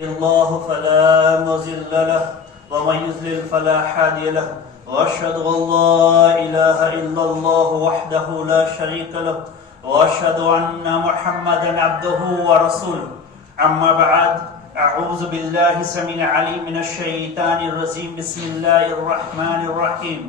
الله فلا مضل له ومن يضلل فلا هادي له واشهد ان لا اله الا الله وحده لا شريك له واشهد ان محمدا عبده ورسوله اما بعد اعوذ بالله السميع العليم من الشيطان الرجيم بسم الله الرحمن الرحيم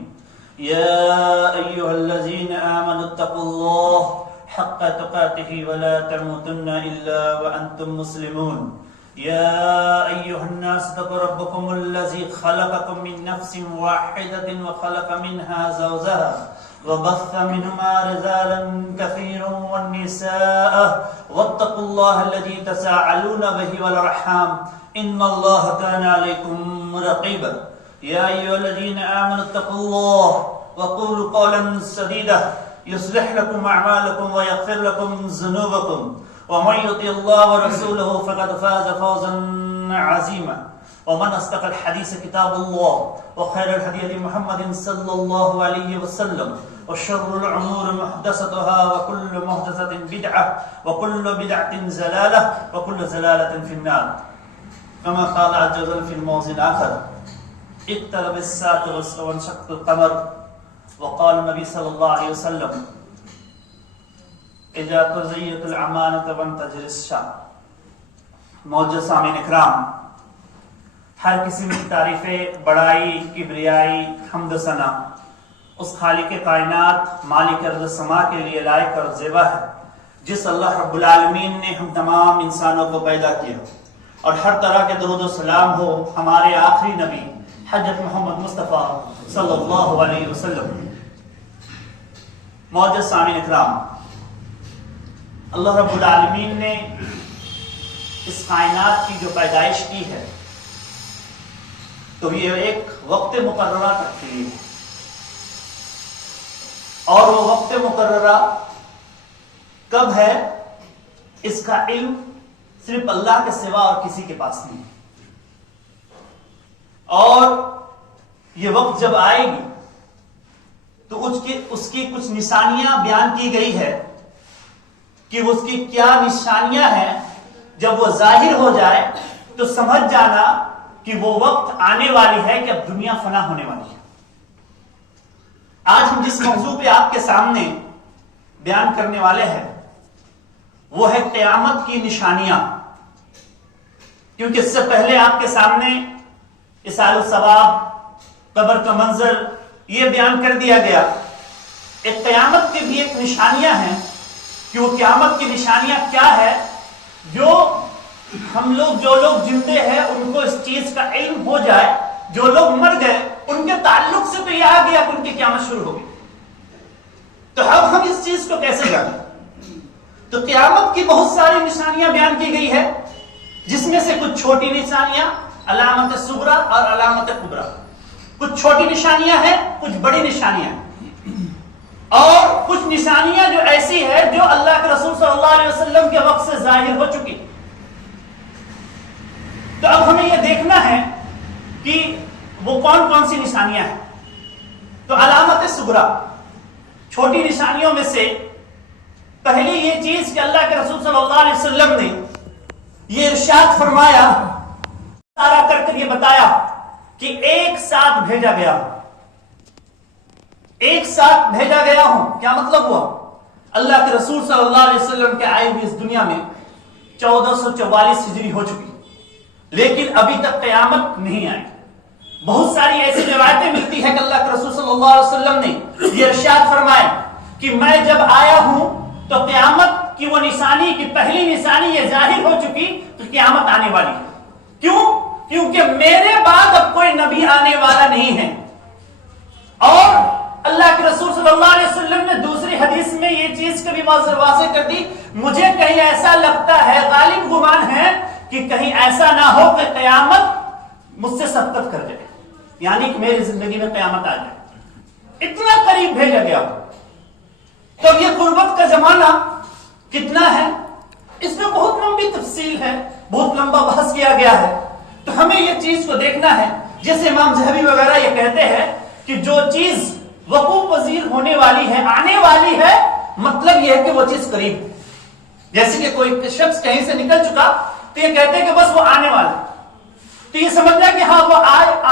يا ايها الذين امنوا اتقوا الله حق تقاته ولا تموتن الا وانتم مسلمون يا أيها الناس اتقوا ربكم الذي خلقكم من نفس واحدة وخلق منها زوجها وبث منهما رجالا كثيرا والنساء واتقوا الله الذي تساءلون به والأرحام إن الله كان عليكم رقيبا يا أيها الذين آمنوا اتقوا الله وقولوا قولا سديدا يصلح لكم أعمالكم ويغفر لكم ذنوبكم ومن يطع الله ورسوله فقد فاز فوزا عظيما ومن أصدق الحديث كتاب الله وخير الهدي محمد صلى الله عليه وسلم وشر الأمور محدثاتها وكل محدثة بدعة وكل بدعة ضلالة وكل ضلالة في النار كما قال عز وجل في الموضع الآخر اقترب الساعة وانشق القمر وقال النبي صلى الله عليه وسلم اذا تزيت الامانۃ وانتظر الشاء. معزز سامعین اکرام، ہر قسم کی تعریفیں، بڑائی، کبریائی، حمد و ثنا اس خالق کائنات مالک ارض و سما کے لیے لائق اور زیبا ہے جس اللہ رب العالمین نے ہم تمام انسانوں کو پیدا کیا، اور ہر طرح کے درود و سلام ہو ہمارے آخری نبی حضرت محمد مصطفیٰ صلی اللہ علیہ وسلم. معزز سامعین اکرام، اللہ رب العالمین نے اس کائنات کی جو پیدائش کی ہے تو یہ ایک وقت مقررہ تک کے لیے، اور وہ وقت مقررہ کب ہے اس کا علم صرف اللہ کے سوا اور کسی کے پاس نہیں. اور یہ وقت جب آئے گی تو اس کی کچھ نشانیاں بیان کی گئی ہے کہ اس کی کیا نشانیاں ہیں. جب وہ ظاہر ہو جائے تو سمجھ جانا کہ وہ وقت آنے والی ہے کہ اب دنیا فنا ہونے والی ہے. آج ہم جس موضوع پہ آپ کے سامنے بیان کرنے والے ہیں وہ ہے قیامت کی نشانیاں، کیونکہ اس سے پہلے آپ کے سامنے اصال الثواب، قبر کا منظر یہ بیان کر دیا گیا. ایک قیامت کی بھی ایک نشانیاں ہیں کہ وہ قیامت کی نشانیاں کیا ہے. جو لوگ زندے ہیں ان کو اس چیز کا علم ہو جائے، جو لوگ مر گئے ان کے تعلق سے تو یہ آ گیا کہ ان کی قیامت شروع ہوگی. تو اب ہم اس چیز کو کیسے جانیں؟ تو قیامت کی بہت ساری نشانیاں بیان کی گئی ہے، جس میں سے کچھ چھوٹی نشانیاں، علامت صغریٰ اور علامت کبریٰ. کچھ چھوٹی نشانیاں ہیں، کچھ بڑی نشانیاں ہیں، اور کچھ نشانیاں جو ایسی ہے جو اللہ کے رسول صلی اللہ علیہ وسلم کے وقت سے ظاہر ہو چکی. تو اب ہمیں یہ دیکھنا ہے کہ وہ کون کون سی نشانیاں ہیں. تو علامت صغریٰ، چھوٹی نشانیوں میں سے پہلی یہ چیز کہ اللہ کے رسول صلی اللہ علیہ وسلم نے یہ ارشاد فرمایا، اشارہ کر کر یہ بتایا کہ ایک ساتھ بھیجا گیا ہوں. ایک ساتھ بھیجا گیا ہوں کیا مطلب ہوا؟ اللہ کے رسول صلی اللہ علیہ وسلم کے آئے ہوئے اس دنیا میں 1444 ہجری ہو چکی، لیکن ابھی تک قیامت نہیں آئی. بہت ساری ایسی روایتیں ملتی ہیں کہ اللہ کے رسول صلی اللہ علیہ وسلم نے یہ ارشاد فرمایا کہ میں جب آیا ہوں تو قیامت کی وہ نشانی کی پہلی نشانی یہ ظاہر ہو چکی کہ قیامت آنے والی ہے. کیوں؟ کیونکہ میرے بعد اب کوئی نبی آنے والا نہیں ہے. اور اللہ کے رسول صلی اللہ علیہ وسلم نے دوسری حدیث میں یہ چیز کبھی واضح کر دی، مجھے کہیں ایسا لگتا ہے، غالب گمان ہے کہ کہیں ایسا نہ ہو کہ قیامت مجھ سے سبقت کر جائے، یعنی کہ میری زندگی میں قیامت آ جائے. اتنا قریب بھیجا گیا. تو یہ قربت کا زمانہ کتنا ہے، اس میں بہت لمبی تفصیل ہے، بہت لمبا بحث کیا گیا ہے. تو ہمیں یہ چیز کو دیکھنا ہے. جیسے امام ذہبی وغیرہ یہ کہتے ہیں کہ جو چیز وقوع پذیر ہونے والی ہے، آنے والی ہے، مطلب یہ ہے کہ وہ چیز قریب ہے. جیسے کہ کوئی شخص کہیں سے نکل چکا تو یہ کہتے ہیں کہ بس وہ آنے والا ہے. سمجھنا کہ ہاں وہ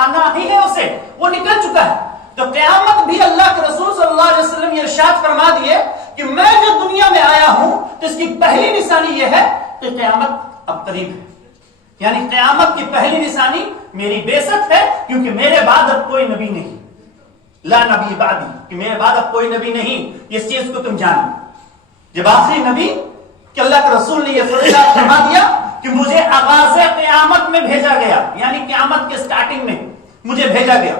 آنا ہی ہے اسے، وہ نکل چکا ہے. تو قیامت بھی اللہ کے رسول صلی اللہ علیہ وسلم یہ ارشاد فرما دیے کہ میں جو دنیا میں آیا ہوں تو اس کی پہلی نشانی یہ ہے کہ قیامت اب قریب ہے. یعنی قیامت کی پہلی نشانی میری بعثت ہے، کیونکہ میرے بعد اب کوئی نبی نہیں. لا نبی بعدی، کہ میرے بعد اب کوئی نبی نہیں. اس چیز کو تم جانو. جب آخری نبی کہ اللہ کے رسول نے یہ فرما دیا کہ مجھے آغاز قیامت میں بھیجا گیا، یعنی قیامت کے سٹارٹنگ میں مجھے بھیجا گیا،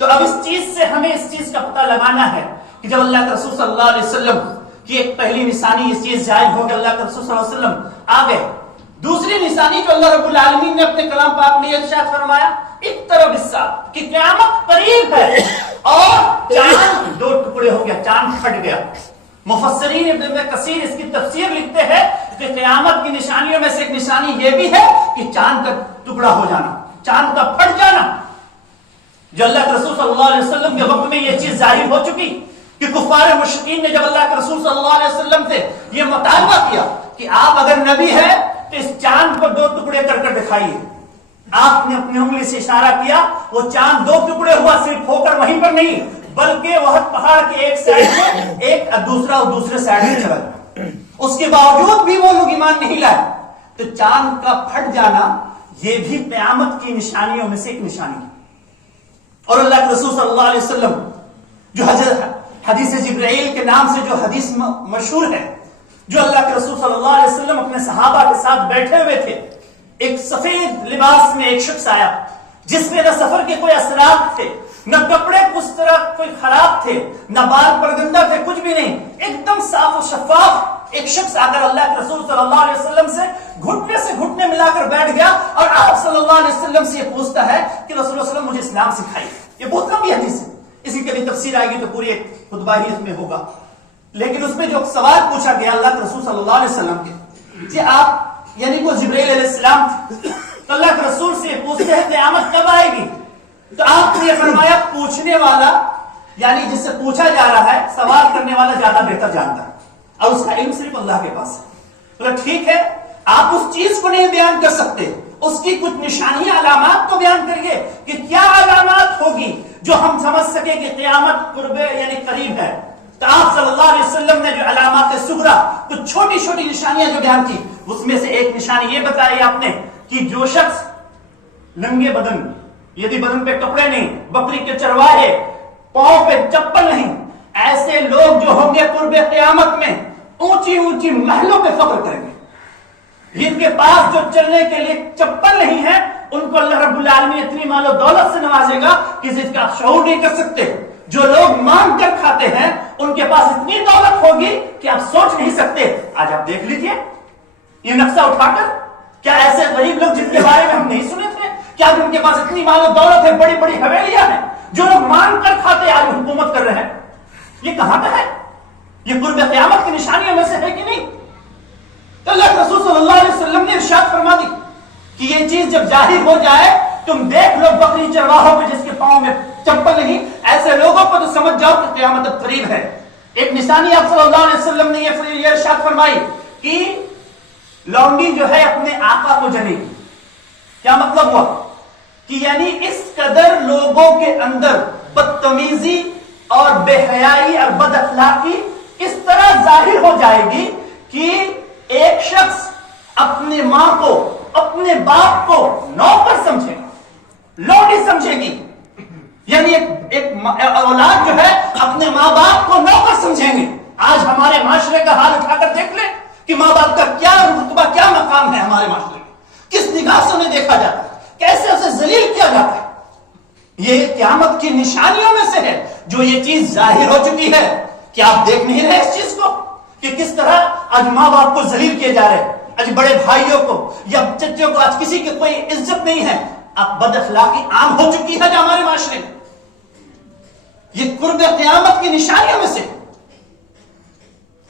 تو اب اس چیز سے ہمیں اس چیز کا پتہ لگانا ہے کہ جب اللہ کے رسول صلی اللہ علیہ وسلم کی ایک پہلی نشانی اس چیز ظاہر ہو کہ اللہ کے رسول صلی اللہ علیہ وسلم آ گئے. دوسری نشانی جو اللہ رب العالمین نے اپنے کلام پاک میں ارشاد فرمایا اقترب الساعہ، کہ قیامت قریب ہے اور چاند دو ٹکڑے ہو گیا، چاند پھٹ گیا. مفسرین ابن کثیر اس کی تفسیر لکھتے ہیں کہ قیامت کی نشانیوں میں سے ایک نشانی یہ بھی ہے کہ چاند کا ٹکڑا ہو جانا، چاند کا پھٹ جانا. جو اللہ کے رسول صلی اللہ علیہ وسلم کے وقت میں یہ چیز ظاہر ہو چکی کہ کفار مشرکین نے جب اللہ کے رسول صلی اللہ علیہ وسلم سے یہ مطالبہ کیا کہ آپ اگر نبی ہیں تو اس چاند کو دو ٹکڑے کر کر دکھائیے. آپ نے اپنی انگلی سے اشارہ کیا، وہ چاند دو ٹکڑے ہوا، صرف ہو کر وہیں پر نہیں بلکہ وہ پہاڑ کے ایک سائڈ میں ایک دوسرا اور دوسرے سائڈ میں چلا گیا. اس کے باوجود بھی وہ لوگ ایمان نہیں لائے. تو چاند کا پھٹ جانا یہ بھی قیامت کی نشانیوں میں سے ایک نشانی ہے. اور اللہ کے رسول صلی اللہ علیہ وسلم جو حدیث جبرائیل کے نام سے جو حدیث مشہور ہے، جو اللہ کے رسول صلی اللہ علیہ وسلم اپنے صحابہ کے ساتھ بیٹھے ہوئے تھے، ایک سفید لباس میں ایک شخص آیا جس میں نہ سفر کے کوئی اثرات تھے، نہ کپڑے کس طرح کوئی خراب تھے، نہ بال پرگندہ تھے، کچھ بھی نہیں، ایک دم صاف و شفاف ایک شخص آ کر اللہ کے رسول صلی اللہ علیہ وسلم سے گھٹنے سے گھٹنے ملا کر بیٹھ گیا اور آپ صلی اللہ علیہ وسلم سے یہ پوچھتا ہے کہ رسول اللہ علیہ وسلم مجھے اسلام سکھائیے. یہ بہت لمبی حدیث ہے، اسی کی کبھی تفسیر آئے گی تو پوری ایک خطبہ ہی اس میں ہوگا. لیکن اس میں جو سوال پوچھا گیا اللہ کے رسول صلی اللہ علیہ وسلم کے کہ آپ یعنی وہ جبرائیل علیہ السلام تھے، تو اللہ کے رسول سے پوچھتے ہیں قیامت کب آئے گی؟ تو آپ نے یہ فرمایا پوچھنے والا یعنی جس سے پوچھا جا رہا ہے، سوال کرنے والا زیادہ بہتر جانتا ہے اور اس کا علم صرف اللہ کے پاس ہے. تو ٹھیک ہے، آپ اس چیز کو نہیں بیان کر سکتے، اس کی کچھ نشانیاں علامات کو بیان کریے کہ کیا علامات ہوگی جو ہم سمجھ سکے کہ قیامت قرب یعنی قریب ہے. تو آپ صلی اللہ علیہ وسلم نے جو علامات صغرا کچھ چھوٹی چھوٹی نشانیاں جو بیان کی، اس میں سے ایک نشانی یہ بتائی آپ نے کہ جو شخص ننگے بدن، یدی بدن پہ کپڑے نہیں، بکری کے چرواہے، پاؤں پہ چپل نہیں، ایسے لوگ جو ہوں گے قرب قیامت میں اونچی اونچی محلوں پہ فخر کریں گے. جن کے پاس جو چلنے کے لیے چپل نہیں ہے ان کو اللہ رب العالمین اتنی مال و دولت سے نوازے گا کہ جس کا آپ شعور نہیں کر سکتے. جو لوگ مانگ کر کھاتے ہیں ان کے پاس اتنی دولت ہوگی کہ آپ سوچ نہیں سکتے. آج آپ دیکھ لیجئے یہ نقشہ اٹھا کر، کیا ایسے غریب لوگ جن کے بارے میں ہم نہیں سنے تھے، کیا جن کے پاس اتنی مال و دولت ہے، بڑی بڑی حویلیاں ہیں، جو لوگ مانگ کر کھاتے آج حکومت کر رہے ہیں، یہ کہاں کا ہے؟ یہ قرب قیامت کی نشانیوں میں سے ہے کہ نہیں؟ تو اللہ کے رسول صلی اللہ علیہ وسلم نے ارشاد فرما دی کہ یہ چیز جب ظاہر ہو جائے، تم دیکھ لو بکری چرواہوں پہ جس کے پاؤں میں چپل نہیں، ایسے لوگوں کو تو سمجھ جاؤ کہ قیامت اب قریب ہے. ایک نشانی آپ صلی اللہ علیہ وسلم نے یہ ارشاد فرمائی کہ لونڈی جو ہے اپنے آقا کو جنے گی. کیا مطلب ہوا کہ یعنی اس قدر لوگوں کے اندر بدتمیزی اور بے حیائی اور بد اخلاقی اس طرح ظاہر ہو جائے گی کہ ایک شخص اپنے ماں کو، اپنے باپ کو نوکر سمجھے گا، لونڈی سمجھے گی. یعنی ایک اولاد جو ہے اپنے ماں باپ کو نوکر سمجھیں گے. آج ہمارے معاشرے کا حال اٹھا کر دیکھ لیں کہ ماں باپ کا کیا رتبہ، کیا مقام ہے ہمارے معاشرے میں، کس نگاہ سے انہیں دیکھا جاتا ہے، کیسے اسے ذلیل کیا جاتا ہے. یہ قیامت کی نشانیوں میں سے ہے جو یہ چیز ظاہر ہو چکی ہے. کیا آپ دیکھ نہیں رہے اس چیز کو کہ کس طرح آج ماں باپ کو ذلیل کیے جا رہے ہیں، آج بڑے بھائیوں کو یا چچوں کو آج کسی کی کوئی عزت نہیں ہے. اب بد اخلاقی عام ہو چکی ہے جو ہمارے معاشرے میں. یہ قرب قیامت کی نشانیوں میں سے.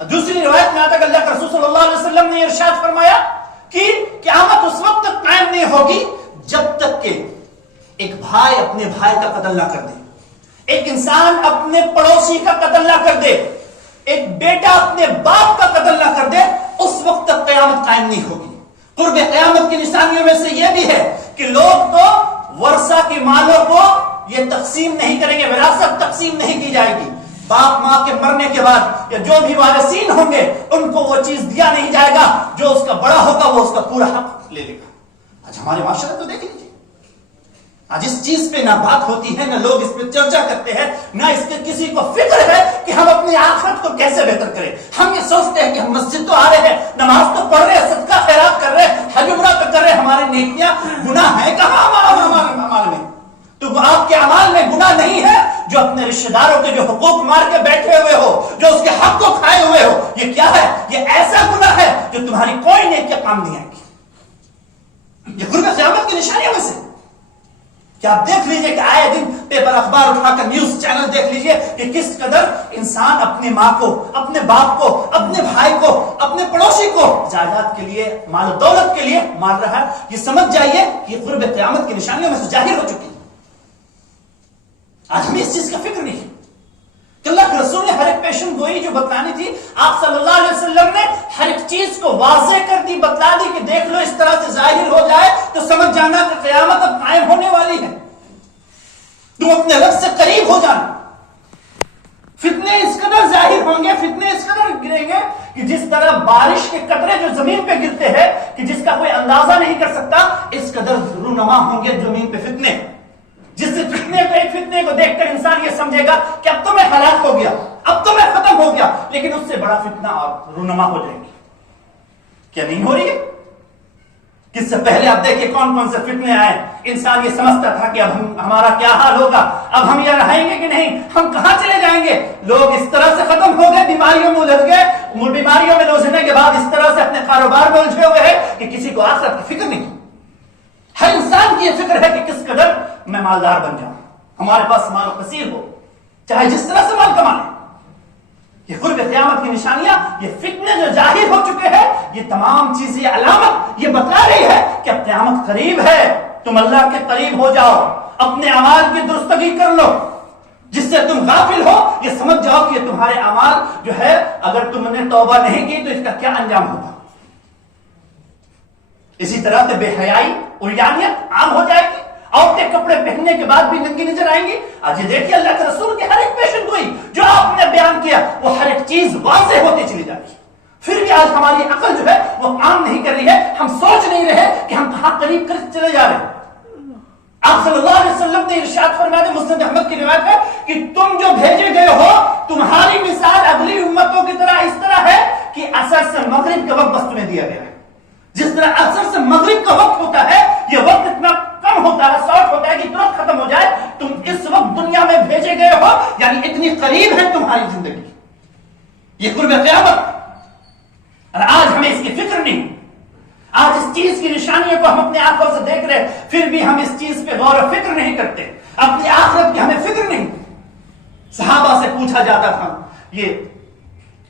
دوسری روایت میں آتا کہ اللہ کے رسول صلی اللہ علیہ وسلم نے ارشاد فرمایا کہ قیامت اس وقت تک قائم نہیں ہوگی جب تک کہ ایک بھائی اپنے بھائی کا قتل نہ کر دے، ایک انسان اپنے پڑوسی کا قتل نہ کر دے، ایک بیٹا اپنے باپ کا قتل نہ کر دے، اس وقت تک قیامت قائم نہیں ہوگی. قرب قیامت کی نشانیوں میں سے یہ بھی ہے کہ تقسیم نہیں کی جائے گی. باپ ماں کے مرنے کے بعد یا جو بھی وارثین ہوں گے ان کو وہ چیز دیا نہیں جائے گا. جو اس کا بڑا ہوگا وہ اس کا پورا حق لے لے گا. آج ہمارے معاشرے کو دیکھ لیجیے, آج اس چیز پہ نہ بات ہوتی ہے, نہ لوگ اس پہ چرچا کرتے ہیں, نہ اس کے کسی کو فکر ہے کہ ہم اپنی آخرت کو کیسے بہتر کریں. ہم یہ سوچتے ہیں کہ ہم مسجد تو آ رہے ہیں, نماز تو پڑھ رہے ہیں, صدقہ خیرات کر رہے ہیں, حج عمرہ تو کر رہے ہیں, ہماری نیکیاں گناہ ہے کہاں ہمارے اعمال میں؟ تو آپ کے اعمال میں گناہ نہیں ہے جو اپنے رشتہ داروں کے جو حقوق مار کے بیٹھے ہوئے ہو, جو اس کے حق کو کھائے ہوئے ہو. یہ کیا ہے؟ یہ ایسا گناہ ہے جو تمہاری کوئی نیکی کام نہیں آئے گی. یہ قرب قیامت کی نشانیوں میں سے. کہ آپ دیکھ لیجئے کہ آئے دن پیپر اخبار اٹھا کر نیوز چینل دیکھ لیجئے کہ کس قدر انسان اپنی ماں کو, اپنے باپ کو, اپنے بھائی کو, اپنے پڑوسی کو جائیداد کے لیے, مال و دولت کے لیے مار رہا ہے. یہ سمجھ جائیے کہ یہ قرب قیامت کی نشانیوں میں سے ظاہر ہو چکی ہے. آج ہمیں اس چیز کا فکر نہیں ہے کہ اللہ کے رسول نے ہر ایک پیشن گوئی جو بتلانی تھی, آپ صلی اللہ علیہ وسلم نے ہر ایک چیز کو واضح کر دی, بتلا دی کہ دیکھ لو, اس طرح سے ظاہر ہو جائے تو سمجھ جانا کہ قیامت اب قائم ہونے والی ہے. تم اپنے رب سے قریب ہو جانا. فتنے اس قدر ظاہر ہوں گے, فتنے اس قدر گریں گے کہ جس طرح بارش کے قطرے جو زمین پہ گرتے ہیں کہ جس کا کوئی اندازہ نہیں کر سکتا, اس قدر رونما ہوں گے زمین پہ فتنے. جس سے فتنے کو, ایک فتنے کو دیکھ کر انسان یہ سمجھے گا کہ اب تو میں ہلاک ہو گیا, اب تو میں ختم ہو گیا, لیکن اس سے بڑا فتنہ اور رونما ہو جائے گی. کیا نہیں ہو رہی ہے؟ کس سے پہلے آپ دیکھیں کون کون سے فتنے آئے. انسان یہ سمجھتا تھا کہ اب ہمارا کیا حال ہوگا, اب ہم یہ رہیں گے کہ نہیں, ہم کہاں چلے جائیں گے. لوگ اس طرح سے ختم ہو گئے, بیماریوں میں الجھ گئے, بیماریوں میں الجھنے کے بعد اس طرح سے اپنے کاروبار میں الجھے ہوئے ہیں کہ کسی کو آخرت کی فکر نہیں. ہر انسان کی یہ فکر ہے کہ کس قدر میں مالدار بن جاؤں, ہمارے پاس مال و کثیر ہو, چاہے جس طرح سے مال کما لیں. یہ قرب قیامت کی نشانیاں, یہ فتنے جو ظاہر ہو چکے ہیں, یہ تمام چیزیں, یہ علامت یہ بتا رہی ہے کہ اب قیامت قریب ہے. تم اللہ کے قریب ہو جاؤ, اپنے اعمال کی درستگی کر لو. جس سے تم غافل ہو یہ سمجھ جاؤ کہ یہ تمہارے اعمال جو ہے, اگر تم نے توبہ نہیں کی تو اس کا کیا انجام ہوگا. اسی طرح سے بے حیائی, عریانیت عام ہو جائے گی. عورتیں کپڑے پہننے کے بعد بھی ننگی نظر آئیں گی. آج یہ دیکھیے اللہ کے رسول کی ہر ایک پیشن گوئی جو آپ نے بیان کیا وہ ہر ایک چیز واضح ہوتی چلی جا رہی ہے. پھر بھی آج ہماری عقل جو ہے وہ کام نہیں کر رہی ہے. ہم سوچ نہیں رہے کہ ہم کہاں قریب کر چلے جا رہے ہیں. آپ صلی اللہ علیہ وسلم نے ارشاد فرمایا, مسند احمد کی روایت ہے کہ تم جو بھیجے گئے ہو تمہاری مثال اگلی امتوں کی طرح اس طرح ہے کہ عصر سے مغرب کا وقت بس تمہیں دیا گیا ہے. جس طرح عصر سے مغرب کا وقت ہوتا ہے, یہ وقت اتنا کم ہوتا ہے, شارٹ ہوتا ہے کہ ترنت ختم ہو جائے. تم اس وقت دنیا میں بھیجے گئے ہو, یعنی اتنی قریب ہے تمہاری زندگی. یہ قرب قیامت, اور آج ہمیں اس کی فکر نہیں. آج اس چیز کی نشانیوں کو ہم اپنے آنکھوں سے دیکھ رہے, پھر بھی ہم اس چیز پہ غور و فکر نہیں کرتے. اپنی آخرت کی ہمیں فکر نہیں. صحابہ سے پوچھا جاتا تھا, یہ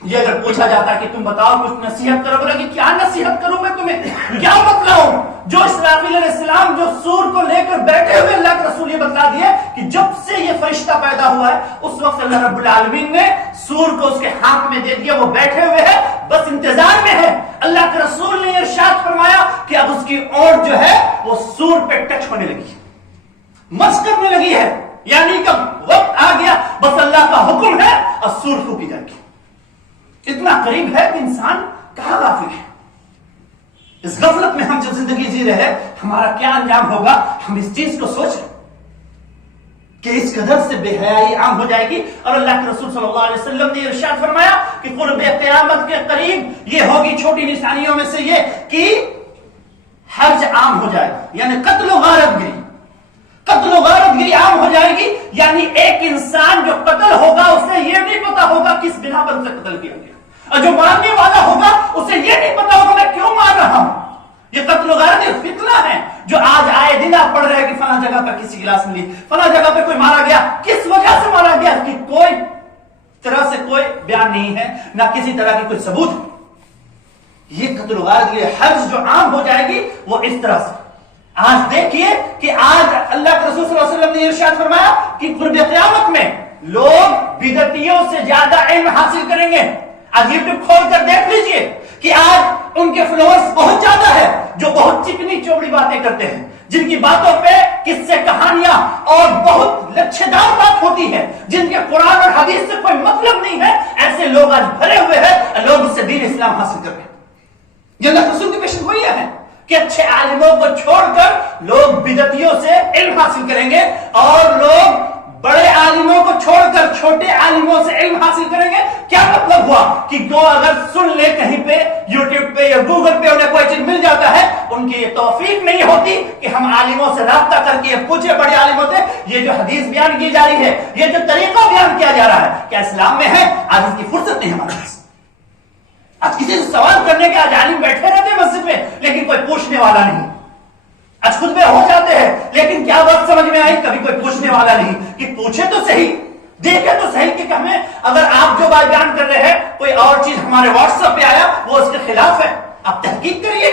اگر پوچھا جاتا کہ تم بتاؤ کچھ نصیحت کرو, بولے کہ کیا نصیحت کروں میں تمہیں, کیا بتلاؤں. جو اسرافیل علیہ السلام جو سور کو لے کر بیٹھے ہوئے, اللہ کے رسول یہ بتلا دیے کہ جب سے یہ فرشتہ پیدا ہوا ہے اس وقت اللہ رب العالمین نے سور کو اس کے ہاتھ میں دے دیا, وہ بیٹھے ہوئے ہیں, بس انتظار میں ہے. اللہ کے رسول نے ارشاد فرمایا کہ اب اس کی اونٹ جو ہے وہ سور پہ ٹچ ہونے لگی, مس کرنے لگی ہے, یعنی کہ وقت آ گیا, بس اللہ کا حکم ہے اور سور پھونکی جائے گی. اتنا قریب ہے کہ انسان کہاں غافل ہے. اس غفلت میں ہم جو زندگی جی رہے ہیں, ہمارا کیا انجام ہوگا, ہم اس چیز کو سوچ رہے کہ اس قدر سے بے حیائی عام ہو جائے گی. اور اللہ کے رسول صلی اللہ علیہ وسلم نے ارشاد فرمایا کہ قرب قیامت کے قریب یہ ہوگی چھوٹی نشانیوں میں سے یہ کہ حرج عام ہو جائے گا, یعنی قتل و غارت گری. قتل و غارت گری عام ہو جائے گی, یعنی ایک انسان جو قتل ہوگا اسے یہ نہیں پتا ہوگا کس بنا پر اسے قتل کیا گیا, اور جو مارنے والا ہوگا اسے یہ نہیں پتا ہوگا میں کیوں مار رہا ہوں. یہ قتل و غارت ایک فتنہ ہے جو آج آئے دن آپ پڑھ رہے ہیں کہ فلاں جگہ پر کسی گلاس ملی, فلاں جگہ پہ کوئی مارا گیا, کس وجہ سے مارا گیا, کہ کوئی طرح سے کوئی بیان نہیں ہے, نہ کسی طرح کی کوئی ثبوت ہے. یہ قتل و غارت, یہ حرج جو عام ہو جائے گی وہ اس طرح سے. آج دیکھیے کہ آج اللہ کے رسول صلی اللہ علیہ وسلم نے ارشاد فرمایا کہ قرب قیامت میں لوگ بدعتیوں سے زیادہ علم حاصل کریں گے. آج یوٹیوب کھول کر دیکھ لیجئے کہ آج ان کے فالوورز بہت زیادہ ہے جو بہت چکنی چوبڑی باتیں کرتے ہیں، جن کی باتوں پہ قصے کہانیاں اور بہت لچھےدار بات ہوتی ہے، جن کے قرآن اور حدیث سے کوئی مطلب نہیں ہے. ایسے لوگ آج بھرے ہوئے ہیں، لوگ اس سے دین اسلام حاصل کر رہے ہیں. یہ اللہ رسول کی پیشن گوئی ہے کہ اچھے عالموں کو چھوڑ کر لوگ بدعتیوں سے علم حاصل کریں گے، اور لوگ بڑے عالموں کو چھوڑ کر چھوٹے عالموں سے علم حاصل کریں گے. کیا مطلب ہوا کہ وہ اگر سن لے کہیں پہ یوٹیوب پہ یا گوگل پہ انہیں کوئی چیز مل جاتا ہے، ان کی یہ توفیق نہیں ہوتی کہ ہم عالموں سے رابطہ کر کے پوچھے بڑے عالموں سے یہ جو حدیث بیان کی جا رہی ہے، یہ جو طریقہ بیان کیا جا رہا ہے، کیا اسلام میں ہے؟ آج اس کی فرصت نہیں ہمارے پاس. آج کسی سے سوال کرنے کے آج عالم بیٹھے رہتے ہیں مسجد میں، لیکن کوئی پوچھنے والا نہیں. آج خطبے ہو جاتے ہیں لیکن کیا بات سمجھ میں آئی؟ کبھی کوئی پوچھنے والا نہیں کہ پوچھے تو صحیح، دیکھے تو صحیح کہ ہمیں اگر آپ جو بات بیان کر رہے ہیں کوئی اور چیز ہمارے واٹس ایپ پہ آیا وہ اس کے خلاف ہے، آپ تحقیق کریے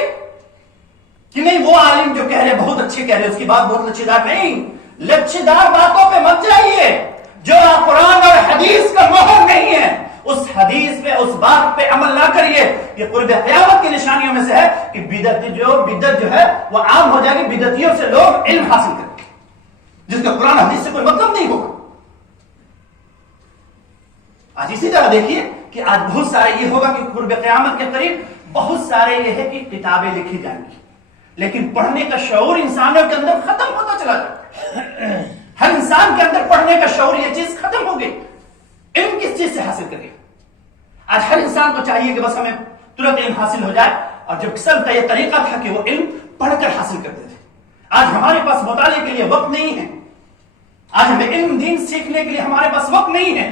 کہ نہیں وہ عالم جو کہہ رہے بہت اچھے کہہ رہے اس کی بات بہت لچھیدار نہیں. لچھیدار باتوں پہ مت جائیے. جو قرآن اور حدیث کا مہر نہیں ہے اس حدیث پہ اس بات پہ عمل نہ کریے. یہ قرب قیامت کی نشانیوں میں سے ہے کہ بدعت جو ہے وہ عام ہو جائے گی. بدعتیوں سے لوگ علم حاصل کریں گے جس کا قرآن حدیث سے کوئی مطلب نہیں ہوگا. آج اسی طرح دیکھیے کہ آج بہت سارے یہ ہوگا کہ قرب قیامت کے قریب بہت سارے یہ ہے کہ کتابیں لکھی جائیں گی، لیکن پڑھنے کا شعور انسانوں کے اندر ختم ہوتا چلا جائے. ہر انسان کے اندر پڑھنے کا شعور یہ چیز ختم ہو گئی. علم کس چیز سے حاصل کرے؟ آج ہر انسان کو چاہیے کہ بس ہمیں ترنت علم حاصل ہو جائے، اور جب سب کا یہ طریقہ تھا کہ وہ علم پڑھ کر حاصل کرتے تھے. آج ہمارے پاس مطالعے کے لیے وقت نہیں ہے. آج ہمیں علم دین سیکھنے کے لیے ہمارے پاس وقت نہیں ہے.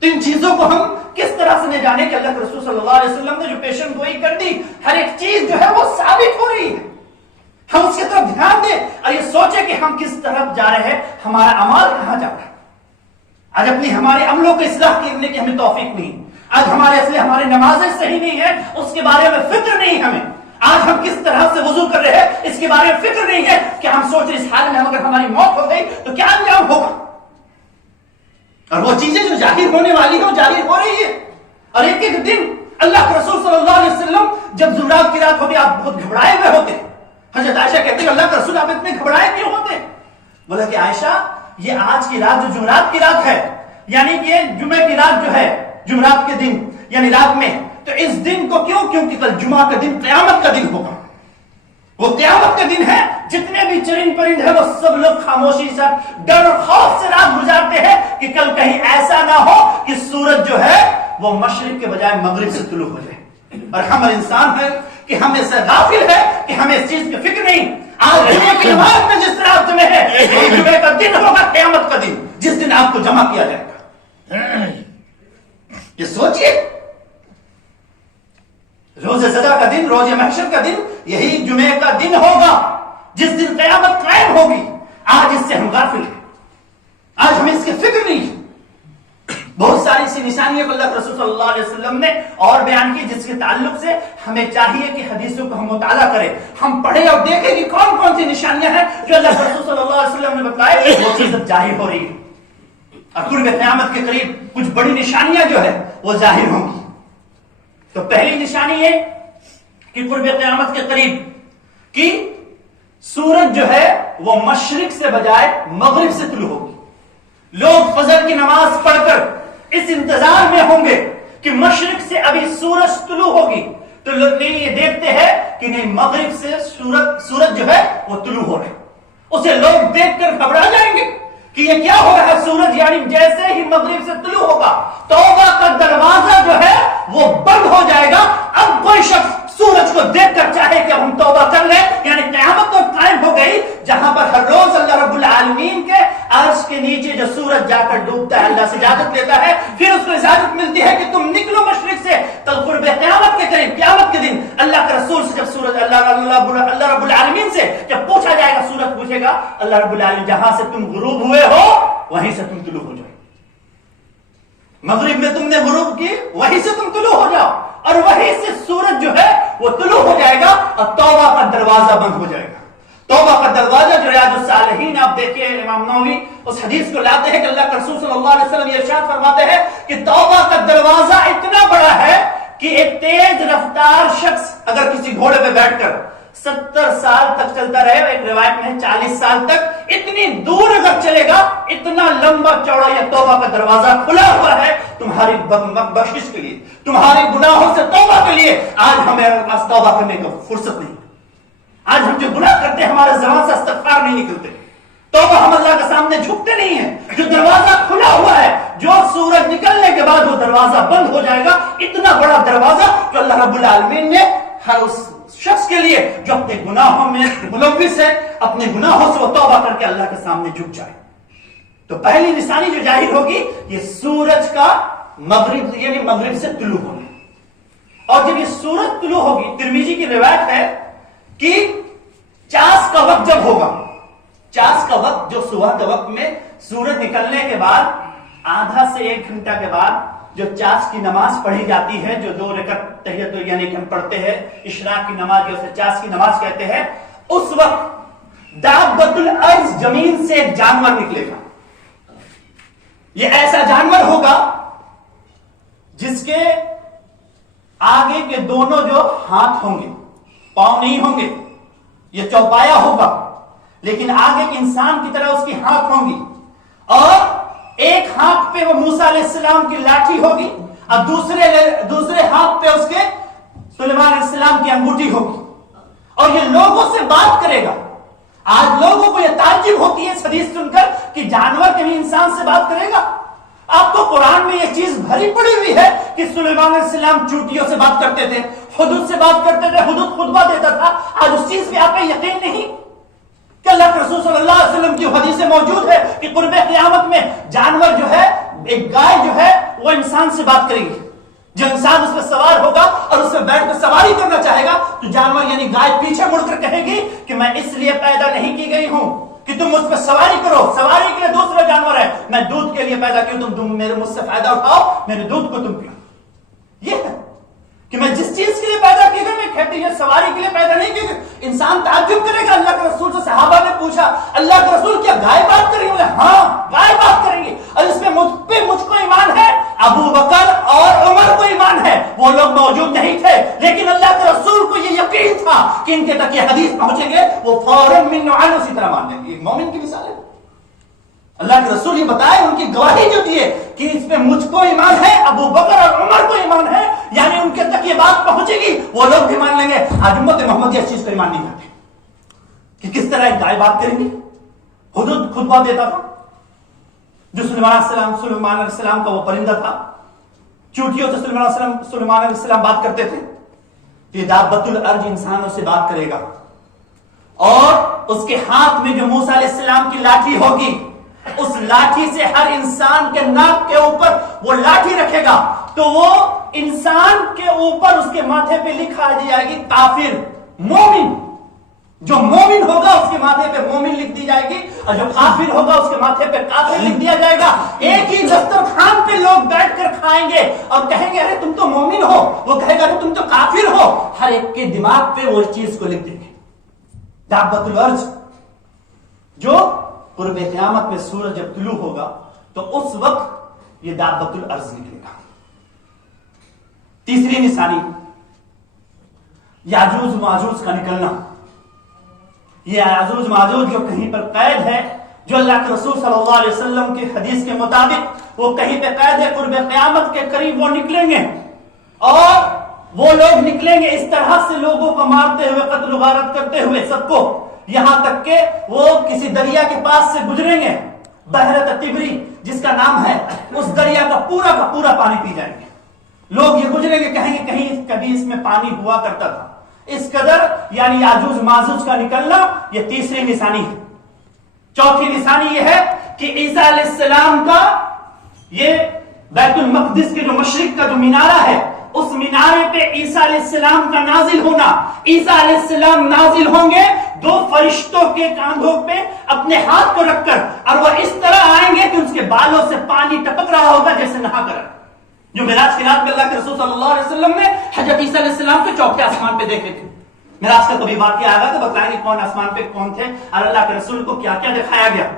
تو ان چیزوں کو ہم کس طرح سے نہ جانے کہ اللہ کے رسول صلی اللہ علیہ وسلم نے جو پیشن گوئی کر دی، ہر ایک چیز جو ہے وہ ثابت ہو رہی ہے. ہم اس کی طرف دھیان دیں اور یہ سوچیں کہ ہم کس طرف جا رہے ہیں، ہمارا عمل کہاں جا رہا ہے. آج اپنی ہمارے عملوں کو اصلاح کرنے کی ہمیں توفیق نہیں. آج ہماری نمازیں صحیح نہیں ہے، اس کے بارے میں فکر نہیں ہمیں. آج ہم کس طرح سے وضو کر رہے ہیں اس کے بارے میں فکر نہیں ہے کہ ہم سوچ رہے اس حال میں اگر ہماری موت ہو گئی تو کیا انجام ہوگا. اور وہ چیزیں جو ظاہر ہونے والی ہیں وہ جاری ہو رہی ہے. اور ایک ایک دن اللہ کے رسول صلی اللہ علیہ وسلم جب جمعرات کی رات ہوتی آپ بہت گھبرائے ہوئے ہوتے. حضرت عائشہ کہتی ہے اللہ کے رسول آپ اتنے گھبرائے کیوں ہوتے؟ بولا کہ عائشہ یہ آج کی رات جو جمعرات کی رات ہے، یعنی کہ جمعے کی رات جو ہے جمعرات کے دن یعنی رات میں، تو اس دن کو کیونکہ کل جمعہ کا دن قیامت کا دن ہوگا. وہ قیامت کا دن ہے. جتنے بھی چرند پرند ہیں وہ سب لوگ خاموشی سے ڈر اور خوف سے رات گزارتے ہیں کہ کل کہیں ایسا نہ ہو کہ سورج جو ہے وہ مشرق کے بجائے مغرب سے طلوع ہو جائے. اور ہم انسان ہیں کہ ہم اس سے غافل ہے کہ ہمیں اس چیز کی فکر نہیں. آج جمعے کی نماز میں جس طرح جمعے ہے جمعے کا دن ہوگا قیامت کا دن جس دن آپ کو جمع کیا جائے گا. یہ سوچئے روز صدا کا دن، روز محشر کا دن یہی جمعے کا دن ہوگا جس دن قیامت قائم ہوگی. آج اس سے ہم غافل ہیں. آج ہمیں اس کی فکر نہیں. بہت ساری ایسی نشانیاں اللہ کے رسول صلی اللہ علیہ وسلم نے اور بیان کی جس کے تعلق سے ہمیں چاہیے کہ حدیثوں کو ہم مطالعہ کریں، ہم پڑھیں اور دیکھیں کہ کون کون سی نشانیاں ہیں جو اللہ کے رسول صلی اللہ علیہ وسلم نے بتلائے وہ چیز اب ظاہر ہو رہی ہے. اور قرب قیامت کے قریب کچھ بڑی نشانیاں جو ہے وہ ظاہر ہوں گی. تو پہلی نشانی یہ کہ قرب قیامت کے قریب کہ سورج جو ہے وہ مشرق سے بجائے مغرب سے طلوع ہوگی. لوگ فجر کی نماز پڑھ کر اس انتظار میں ہوں گے کہ مشرق سے ابھی سورج طلوع ہوگی، تو لوگ یہ دیکھتے ہیں کہ نہیں مغرب سے سورج جو ہے وہ طلوع ہو رہا ہے. اسے لوگ دیکھ کر گھبرا جائیں گے کہ یہ کیا ہو رہا ہے. سورج یعنی جیسے ہی مغرب سے طلوع ہوگا توبہ کا دروازہ جو ہے وہ بند ہو جائے گا. اب کوئی شخص سورج کو دیکھ کر چاہے کہ ہم توبہ کر لیں، یعنی قیامت تو قائم ہو گئی جہاں پر ہر روز اللہ رب العالمین کے عرش کے نیچے جو سورج جا کر ڈوبتا ہے اللہ سے اجازت لیتا ہے، پھر اس کو اجازت ملتی ہے کہ تم نکلو مشرق سے. کل قرب قیامت کے قریب قیامت کے دن اللہ کے رسول سے جب سورج اللہ رب العالمین سے جب پوچھا جائے گا، سورج پوچھے گا اللہ رب العالمین جہاں سے تم غروب ہوئے ہو وہیں سے تم طلوع ہو جاؤ. مغرب میں تم نے غروب کی وہیں سے تم طلوع ہو جاؤ، اور وہیں سے سورج جو ہے وہ طلوع ہو جائے گا اور توبہ کا دروازہ بند ہو جائے گا. توبہ کا دروازہ جو ریاض الصالحین آپ دیکھیے امام نووی اس حدیث کو لاتے ہیں کہ اللہ کے رسول صلی اللہ علیہ وسلم یہ ارشاد فرماتے ہیں کہ توبہ کا دروازہ اتنا بڑا ہے کہ ایک تیز رفتار شخص اگر کسی گھوڑے پہ بیٹھ کر 70 سال تک چلتا رہے، ایک روایت میں 40 سال تک، اتنی دور اگر چلے گا، اتنا لمبا چوڑا یہ توبہ کا دروازہ کھلا ہوا ہے تمہاری بخشش کے لیے، تمہارے گناہوں سے توبہ کے لیے۔ آج ہمیں پاس توبہ کرنے کی فرصت نہیں، آج ہم جو گناہ کرتے ہیں ہمارے زبان سے استغفار نہیں نکلتے، توبہ ہم اللہ کے سامنے جھکتے نہیں ہیں۔ جو دروازہ کھلا ہوا ہے، جو سورج نکلنے کے بعد وہ دروازہ بند ہو جائے گا، اتنا بڑا دروازہ جو اللہ رب العالمین نے ہر اس شخص کے لیے جو اپنے گناہوں میں ملوث ہے، اپنے گناہوں سے وہ توبہ کر کے اللہ کے سامنے جھک جائے۔ تو پہلی نشانی جو ظاہر ہوگی یہ سورج کا مغرب یعنی مغرب سے طلوع ہونا، اور جب یہ سورج طلوع ہوگی، ترمذی کی روایت ہے کہ چاس کا وقت جب ہوگا، چاس کا وقت جو صبح کے وقت میں سورج نکلنے کے بعد آدھا سے 1 گھنٹہ کے بعد جو چاس کی نماز پڑھی جاتی ہے، جو 2 رکعت تحیت یعنی کہ ہم پڑھتے ہیں اشراق کی نماز، جو اسے چاس کی نماز کہتے ہیں، اس وقت دابۃ الارض زمین سے ایک جانور نکلے گا۔ یہ ایسا جانور ہوگا جس کے آگے کے دونوں جو ہاتھ ہوں گے، پاؤں نہیں ہوں گے، یہ چوپایا ہوگا، لیکن آگے کے انسان کی طرح اس کی ہاتھ ہوں گی، اور ایک ہاتھ پہ وہ موسیٰ علیہ السلام کی لاٹھی ہوگی، اور دوسرے ہاتھ پہ اس کے سلیمان علیہ السلام کی انگوٹھی ہوگی، اور یہ لوگوں سے بات کرے گا۔ آج لوگوں کو یہ تعجب ہوتی ہے اس حدیث سن کر کہ جانور کبھی انسان سے بات کرے گا؟ آپ کو قرآن میں یہ چیز بھری پڑی ہوئی ہے کہ سلیمان علیہ السلام چونٹیوں سے بات کرتے تھے، حدود سے بات کرتے تھے، حدود خطبہ دیتا تھا۔ آج اس چیز پہ آپ کو یقین نہیں کہ اللہ کے رسول صلی اللہ علیہ وسلم کی حدیث موجود ہے کہ قرب قیامت میں جانور جو ہے، ایک گائے جو ہے وہ انسان سے بات کرے گی، جو انسان اس پہ سوار ہوگا اور اس پہ بیٹھ کر سواری کرنا چاہے گا تو جانور یعنی گائے پیچھے مڑ کر کہے گی کہ میں اس لیے پیدا نہیں کی گئی ہوں کہ تم مجھ پہ سواری کرو، سواری کے لیے دوسرا جانور ہے، میں دودھ کے لیے پیدا کی ہوں، تم میرے مجھ سے فائدہ اٹھاؤ، میرے دودھ کو تم پیو۔ یہ ہے کہ میں جس چیز کے لیے پیدا کی گئی، میں کہتی ہے سواری کے لیے پیدا نہیں کی گئی۔ انسان تعجب کرے گا۔ اللہ کے رسول سے صحابہ نے پوچھا، اللہ کے رسول کیا گائے بات کریں گے؟ ہاں گائے بات کریں گے، اور اس میں مجھ کو ایمان ہے، ابو بکر اور عمر کو ایمان ہے، وہ لوگ موجود نہیں تھے، لیکن اللہ کے رسول کو یہ یقین تھا کہ ان کے تک یہ حدیث پہنچیں گے، وہ فوراً من نوعان اسی طرح مان لیں گے۔ ایک مومن کی مثال ہے۔ اللہ کے رسول یہ بتائے، ان کی گواہی جو دیے کہ اس پہ مجھ کو ایمان ہے، ابو بکر اور عمر کو ایمان ہے، یعنی ان کے تک یہ بات پہنچے گی، وہ لوگ بھی مان لیں گے۔ آج امت محمدیہ اس چیز کو ایمان نہیں کرتے کہ کس طرح ایک گائے بات کریں گی۔ حدود خطبہ دیتا تھا، جو سلیمان علیہ السلام کا وہ پرندہ تھا، چونٹیوں سے سلیمان علیہ السلام بات کرتے تھے، تو یہ دابۃ الارض انسانوں سے بات کرے گا، اور اس کے ہاتھ میں جو موسیٰ علیہ السلام کی لاٹھی ہوگی، اس لاٹھی سے ہر انسان کے ناک کے اوپر وہ لاٹھی رکھے گا تو وہ انسان کے اوپر اس کے ماتھے پہ لکھا جائے گی کافر، مومن۔ جو مومن ہوگا اس کے ماتھے پہ مومن لکھ دی جائے گی، اور جو کافر ہوگا اس کے ماتھے پہ کافر لکھ دیا جائے گا۔ ایک ہی دسترخوان پہ لوگ بیٹھ کر کھائیں گے اور کہیں گے ارے تم تو مومن ہو، وہ کہے گا ارے تم تو کافر ہو، ہر ایک کے دماغ پہ وہ چیز کو لکھ دیں گے۔ دابۃ الارض، جو قرب قیامت میں سورج جب طلوع ہوگا تو اس وقت یہ دابۃ الارض نکلے گا۔ تیسری نشانی یاجوج ماجوج کا نکلنا۔ یہ یاجوج ماجوج جو کہیں پر قید ہے، جو اللہ کے رسول صلی اللہ علیہ وسلم کی حدیث کے مطابق وہ کہیں پہ قید ہے، قرب قیامت کے قریب وہ نکلیں گے، اور وہ لوگ نکلیں گے اس طرح سے لوگوں کو مارتے ہوئے، قتل و غارت کرتے ہوئے سب کو، یہاں تک کہ وہ کسی دریا کے پاس سے گزریں گے، بحر تبری جس کا نام ہے، اس دریا کا پورا پانی پی جائیں گے۔ لوگ یہ گزریں گے، کہیں گے کہیں کبھی اس میں پانی ہوا کرتا تھا۔ اس قدر یعنی یاجوج ماجوج کا نکلنا یہ تیسری نشانی ہے۔ چوتھی نشانی یہ ہے کہ عیسیٰ علیہ السلام کا یہ بیت المقدس کے جو مشرق کا جو مینارہ ہے، اس مینارے پہ عیسیٰ علیہ السلام کا نازل ہونا۔ عیسیٰ علیہ السلام نازل ہوں گے 2 فرشتوں کے کاندھوں پہ اپنے ہاتھ کو رکھ کر، اور وہ اس طرح آئیں گے کہ اس کے بالوں سے پانی ٹپک رہا ہوگا جیسے نہا کر، جو معراج کی رات میں اللہ کے رسول صلی اللہ علیہ وسلم نے حضرت عیسیٰ علیہ السلام کے چوتھے آسمان پہ دیکھے تھے۔ معراج کا کبھی واقعہ آگا تو بتلائیں گے کون آسمان پہ کون تھے اور اللہ کے رسول کو کیا کیا دکھایا گیا۔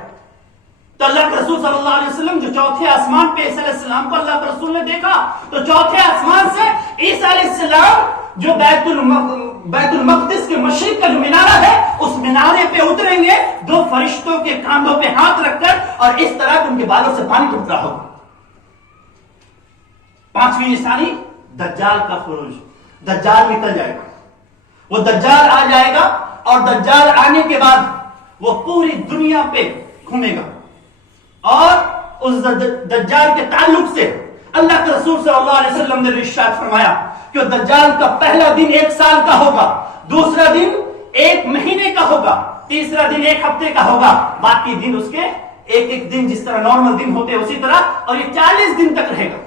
تو اللہ کے رسول صلی اللہ علیہ وسلم جو چوتھے آسمان پہ عیسیٰ علیہ السلام کو اللہ کے رسول نے دیکھا، تو چوتھے آسمان سے عیسیٰ علیہ السلام جو بیت المقدس کے مشرق کا جو مینارہ ہے اس مینارے پہ اتریں گے، دو فرشتوں کے کاندھوں پہ ہاتھ رکھ کر، اور اس طرح ان کے بالوں سے پانی ٹپک رہا ہوگا۔ پانچویں نشانی دجال کا خروج، دجال نکل جائے گا، وہ دجال آ جائے گا، اور دجال آنے کے بعد وہ پوری دنیا پہ گھومے گا، اور اس دجال کے تعلق سے اللہ کے رسول صلی اللہ علیہ وسلم نے ارشاد فرمایا کہ دجال کا پہلا دن 1 سال کا ہوگا، دوسرا دن 1 مہینے کا ہوگا، تیسرا دن 1 ہفتے کا ہوگا، باقی دن اس کے ایک دن جس طرح نارمل دن ہوتے اسی طرح، اور یہ 40 دن تک رہے گا۔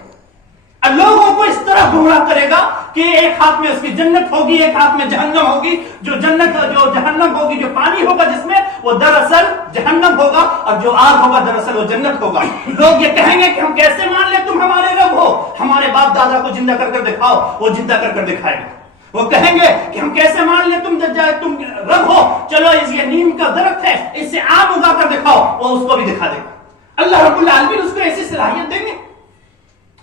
لوگوں کو اس طرح گمراہ کرے گا کہ ایک ہاتھ میں اس کی جنت ہوگی، ایک ہاتھ میں جہنم ہوگی، جو جہنم ہوگی، جو پانی ہوگا جس میں، وہ دراصل جہنم ہوگا، اور جو آگ ہوگا دراصل وہ جنت ہوگا۔ لوگ یہ کہیں گے کہ ہم کیسے مان لیں تم ہمارے رب ہو، ہمارے باپ دادا کو زندہ کر کر دکھاؤ، وہ زندہ کر کر دکھائے گا۔ وہ کہیں گے کہ ہم کیسے مان لیں تم رب ہو، چلو یہ نیم کا درخت ہے اس سے آم اگا کر دکھاؤ، وہ اس کو بھی دکھا دے گا۔ اللہ رب العالمین اس کو ایسی صلاحیت دیں گے،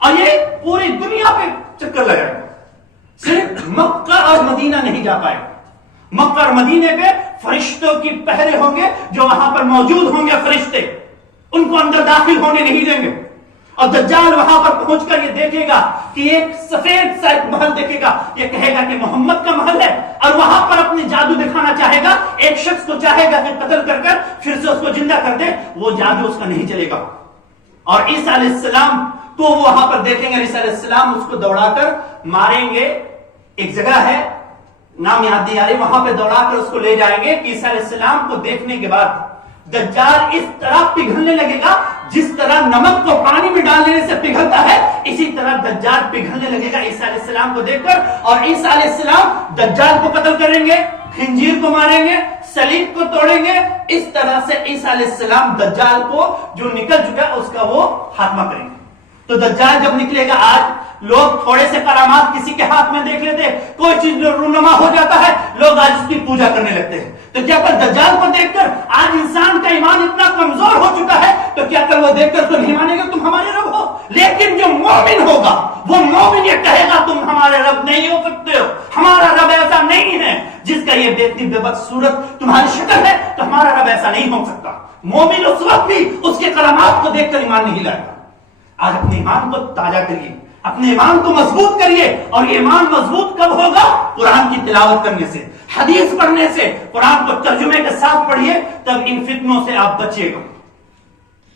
اور یہ پوری دنیا پہ چکر لگائے گا، صرف مکہ اور مدینہ نہیں جا پائے گا۔ مکہ اور مدینے پہ فرشتوں کی پہرے ہوں گے، جو وہاں پر موجود ہوں گے فرشتے، ان کو اندر داخل ہونے نہیں دیں گے، اور دجال وہاں پر پہنچ کر یہ دیکھے گا کہ ایک سفید سا ایک محل دیکھے گا، یہ کہے گا کہ محمد کا محل ہے، اور وہاں پر اپنی جادو دکھانا چاہے گا، ایک شخص کو چاہے گا کہ قتل کر کر پھر سے اس کو زندہ کر دے، وہ جادو اس کا نہیں چلے گا۔ اور عیسیٰ علیہ السلام تو وہ وہاں پر دیکھیں گے، عیسیٰ علیہ السلام اس کو دوڑا کر ماریں گے، ایک جگہ ہے نام یاد نہیں آ رہی، وہاں پہ دوڑا کر اس کو لے جائیں گے کہ عیسیٰ علیہ السلام کو دیکھنے کے بعد دجال اس طرح پگھلنے لگے گا جس طرح نمک کو پانی میں ڈال دینے سے پگھلتا ہے، اسی طرح دجال پگھلنے لگے گا عیسیٰ علیہ السلام کو دیکھ کر، اور عیسیٰ علیہ السلام دجال کو قتل کریں گے، خنجیر کو ماریں گے، صلیب کو توڑیں گے، اس طرح سے عیسیٰ علیہ السلام دجال کو جو نکل چکا ہے اس کا وہ خاتمہ کریں گے۔ تو دجال جب نکلے گا، آج لوگ تھوڑے سے کرامات کسی کے ہاتھ میں دیکھ لیتے، کوئی چیز رونما ہو جاتا ہے، لوگ آج اس کی پوجا کرنے لگتے ہیں۔ تو کیا کل دجال کو دیکھ کر آج انسان کا ایمان اتنا کمزور ہو چکا ہے تو کیا کل وہ دیکھ کر تو نہیں مانے گا تم ہمارے رب ہو؟ لیکن جو مومن ہوگا وہ مومن یہ کہے گا تم ہمارے رب نہیں ہو سکتے ہو، ہمارا رب ایسا نہیں ہے، جس کا یہ بے بدصورت تمہاری شکل ہے تو ہمارا رب ایسا نہیں ہو سکتا۔ مومن اس وقت بھی اس کے کرامات کو دیکھ کر ایمان نہیں لائے گا۔ آج اپنے ایمان کو تازہ کریے، اپنے ایمان کو مضبوط کریے، اور یہ ایمان مضبوط کب ہوگا؟ قرآن کی تلاوت کرنے سے، حدیث پڑھنے سے، قرآن کو ترجمے کے ساتھ پڑھیے، تب ان فتنوں سے آپ بچیے گا۔